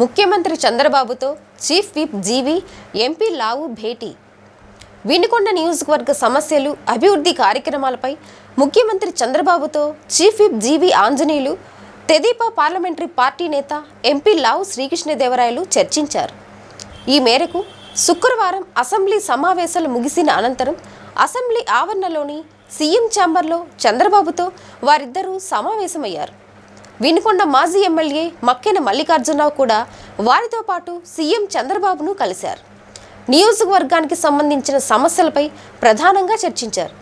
ముఖ్యమంత్రి చంద్రబాబుతో chief whip జీవి MP లావు భేటీ. వినుకొండ నియోజకవర్గ సమస్యలు, అభివృద్ధి కార్యక్రమాలపై ముఖ్యమంత్రి చంద్రబాబుతో చీఫ్ విప్ జీవి ఆంజనేయులు, తెదేపా పార్లమెంటరీ పార్టీ నేత ఎంపీ లావు శ్రీకృష్ణదేవరాయలు చర్చించారు. ఈ మేరకు శుక్రవారం అసెంబ్లీ సమావేశాలు ముగిసిన అనంతరం అసెంబ్లీ ఆవరణలోని సీఎం ఛాంబర్లో చంద్రబాబుతో వారిద్దరూ సమావేశమయ్యారు. వినుకొండ మాజీ ఎమ్మెల్యే మక్కెన మల్లికార్జునరావు కూడా వారితో పాటు సీఎం చంద్రబాబును కలిశారు. నియోజకవర్గానికి సంబంధించిన సమస్యలపై ప్రధానంగా చర్చించారు.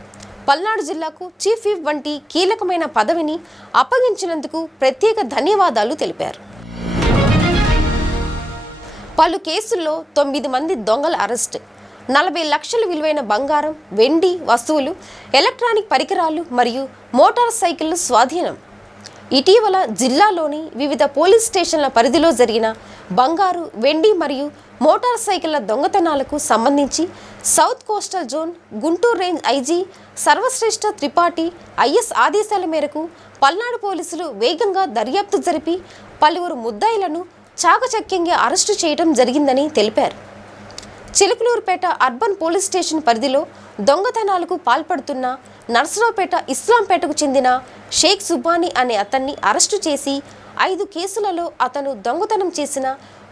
పల్నాడు జిల్లాకు చీఫ్ విప్ వంటి కీలకమైన పదవిని అప్పగించినందుకు ప్రత్యేక ధన్యవాదాలు తెలిపారు. పలు కేసుల్లో 9 మంది దొంగల అరెస్ట్, 40 లక్షల విలువైన బంగారం, వెండి వస్తువులు, ఎలక్ట్రానిక్ పరికరాలు మరియు మోటార్ సైకిళ్లు స్వాధీనం. ఇటీవల జిల్లాలోని వివిధ పోలీస్ స్టేషన్ల పరిధిలో జరిగిన బంగారు, వెండి మరియు మోటార్ సైకిళ్ల దొంగతనాలకు సంబంధించి south coastal zone Guntur range IG Sarvashreshtha Tripathi is ఆదేశాల మేరకు పల్నాడు పోలీసులు వేగంగా దర్యాప్తు జరిపి పలువురు ముద్దాయిలను చాకచక్యంగా అరెస్టు చేయడం జరిగిందని తెలిపారు. చిలుకలూరుపేట అర్బన్ పోలీస్ స్టేషన్ పరిధిలో దొంగతనాలకు పాల్పడుతున్న నర్సరావుపేట ఇస్లాంపేటకు చెందిన షేక్ సుబానీ అనే అతన్ని అరెస్టు చేసి 5 కేసులలో అతను దొంగతనం చేసిన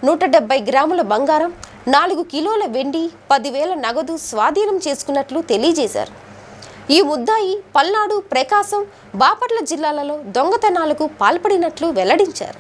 170 గ్రాముల బంగారం, 4 కిలోల వెండి, 10,000 నగదు స్వాధీనం చేసుకున్నట్లు తెలియజేశారు. ఈ ముద్దాయి పల్నాడు, ప్రకాశం, బాపట్ల జిల్లాలలో దొంగతనాలకు పాల్పడినట్లు వెల్లడించారు.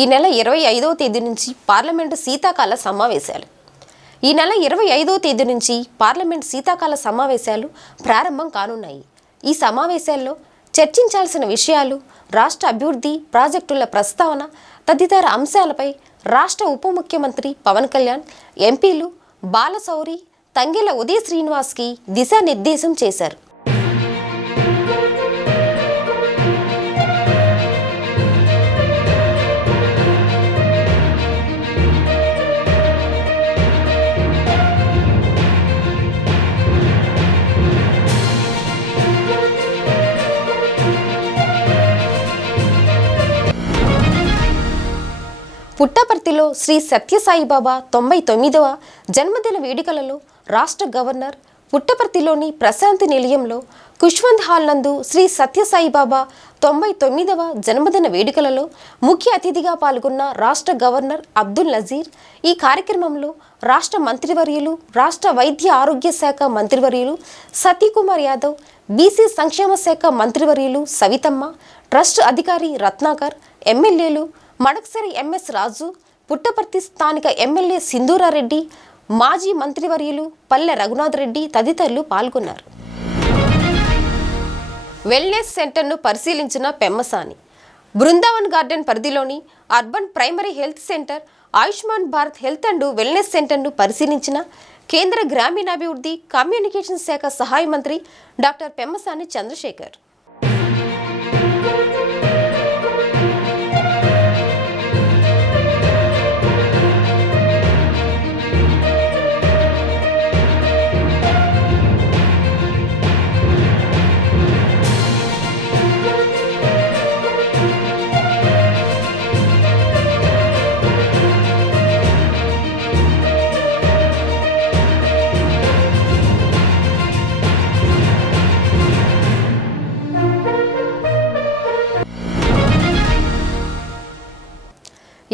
ఈ నెల 25వ తేదీ నుంచి పార్లమెంటు శీతాకాల సమావేశాలు. ఈ నెల 25వ తేదీ నుంచి పార్లమెంటు శీతాకాల సమావేశాలు ప్రారంభం కానున్నాయి. ఈ సమావేశాల్లో చర్చించాల్సిన విషయాలు, రాష్ట్ర అభివృద్ధి ప్రాజెక్టుల ప్రస్తావన తదితర అంశాలపై రాష్ట్ర ఉప ముఖ్యమంత్రి పవన్ కళ్యాణ్, ఎంపీలు బాలశౌరి, తంగెల ఉదయ శ్రీనివాస్కి దిశానిర్దేశం చేశారు. పుట్టపర్తిలో శ్రీ సత్యసాయిబాబా 99వ జన్మదిన వేడుకలలో రాష్ట్ర గవర్నర్, పుట్టపర్తిలోని ప్రశాంతి నిలయంలో కుష్వంత్ హాల్ నందు శ్రీ సత్యసాయిబాబా 99వ జన్మదిన వేడుకలలో ముఖ్య అతిథిగా పాల్గొన్న రాష్ట్ర గవర్నర్ అబ్దుల్ నజీర్. ఈ కార్యక్రమంలో రాష్ట్ర మంత్రివర్యులు, రాష్ట్ర వైద్య ఆరోగ్య శాఖ మంత్రివర్యులు సతీకుమార్ యాదవ్, బీసీ సంక్షేమ శాఖ మంత్రివర్యులు సవితమ్మ, ట్రస్ట్ అధికారి రత్నాకర్, ఎమ్మెల్యేలు మడకసిరి ఎంఎస్ రాజు, పుట్టపర్తి స్థానిక ఎమ్మెల్యే సింధూరారెడ్డి, మాజీ మంత్రివర్యులు పల్లె రఘునాథ్ రెడ్డి తదితరులు పాల్గొన్నారు. వెల్నెస్ సెంటర్ను పరిశీలించిన పెమ్మసాని. బృందావన్ గార్డెన్ పరిధిలోని urban primary health centre, Ayushman Bharat health and wellness సెంటర్ను పరిశీలించిన కేంద్ర గ్రామీణాభివృద్ధి కమ్యూనికేషన్ శాఖ సహాయ మంత్రి doctor Pemmasani Chandrasekhar.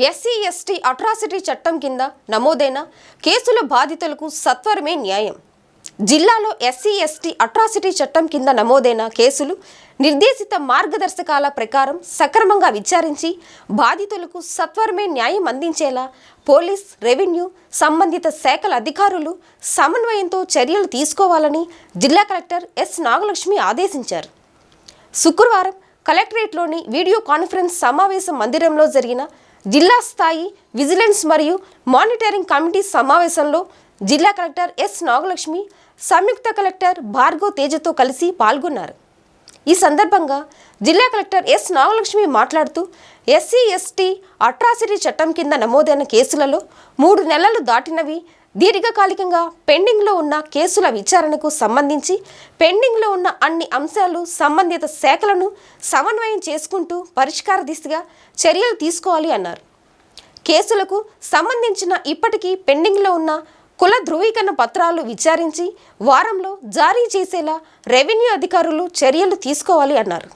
SC SC ST atrocity చట్టం కింద నమోదైన కేసుల బాధితులకు సత్వరమే న్యాయం. జిల్లాలో ఎస్సీ/ఎస్టీ అట్రాసిటీ చట్టం కింద నమోదైన కేసులు నిర్దేశిత మార్గదర్శకాల ప్రకారం సక్రమంగా విచారించి బాధితులకు సత్వరమే న్యాయం అందించేలా పోలీస్, రెవెన్యూ, సంబంధిత శాఖల అధికారులు సమన్వయంతో చర్యలు తీసుకోవాలని జిల్లా కలెక్టర్ ఎస్. నాగలక్ష్మి ఆదేశించారు. శుక్రవారం కలెక్టరేట్లోని వీడియో కాన్ఫరెన్స్ సమావేశ మందిరంలో జరిగిన జిల్లా స్థాయి విజిలెన్స్ మరియు మానిటరింగ్ కమిటీ సమావేశంలో జిల్లా కలెక్టర్ ఎస్. నాగలక్ష్మి సంయుక్త కలెక్టర్ భార్గవ్ తేజతో కలిసి పాల్గొన్నారు. ఈ సందర్భంగా జిల్లా కలెక్టర్ ఎస్. నాగలక్ష్మి మాట్లాడుతూ ఎస్సీ/ఎస్టీ అట్రాసిటీ చట్టం కింద నమోదైన కేసులలో 3 నెలలు దాటినవి, దీర్ఘకాలికంగా పెండింగ్లో ఉన్న కేసుల విచారణకు సంబంధించి పెండింగ్లో ఉన్న అన్ని అంశాలు సంబంధిత శాఖలను సమన్వయం చేసుకుంటూ పరిష్కార దిశగా చర్యలు తీసుకోవాలి అన్నారు. కేసులకు సంబంధించిన ఇప్పటికీ పెండింగ్లో ఉన్న కుల ధృవీకరణ పత్రాలు విచారించి వారంలో జారీ చేసేలా రెవెన్యూ అధికారులు చర్యలు తీసుకోవాలి అన్నారు.